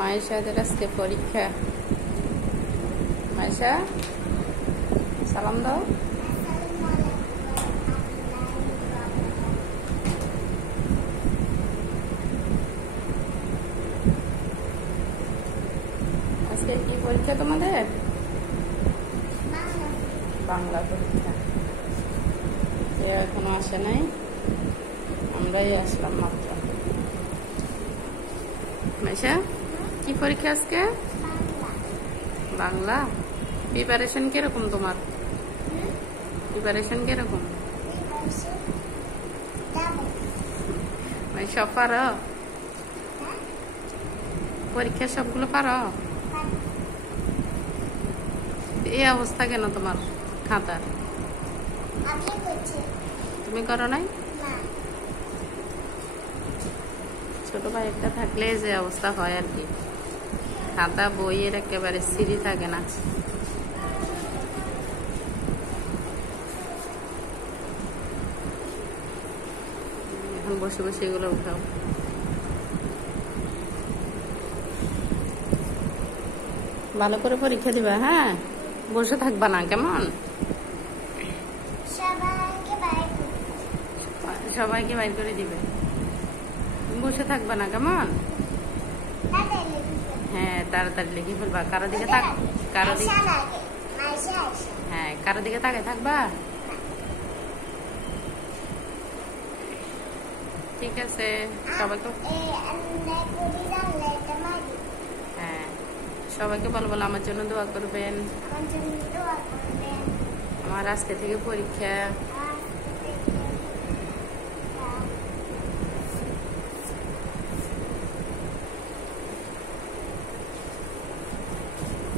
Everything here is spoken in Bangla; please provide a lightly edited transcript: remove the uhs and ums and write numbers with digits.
মায়েশাদের আজকে পরীক্ষা। মায়েশা সালাম দাও। আজকে কি পরীক্ষা তোমাদের? বাংলা পরীক্ষা। কেউ এখনো আসে নাই, আমরাই আসলাম মাত্র। মাইশা কি পরীক্ষা আজকে? বাংলা। প্রিপারেশন কিরকম তোমার? প্রিপারেশন কিরকম? সব পারো? পরীক্ষা সবগুলো পারো? এই অবস্থা কেন তোমার খাতার? তুমি করো নাই? ছোট ভাই একটা থাকলে যে অবস্থা হয় আর কি, খাতা বইয়ের একেবারে সিঁড়ি থাকে না। এখন বসে বসে এগুলো উঠাও। ভালো করে পরীক্ষা দিবা, হ্যাঁ? বসে থাকবা না, কেমন? সবাইকে বাইর করে দিবে, বসে থাকবা না, কেমন? হ্যাঁ, তাড়াতাড়ি লিখে ফেলবা। কারো দিকে হ্যাঁ, কারো দিকে তাকায় থাকবা। ঠিক আছে, সবাইকে হ্যাঁ, সবাইকে বলবো আমার জন্য দোয়া করবেন। আমার আজকে থেকে পরীক্ষা।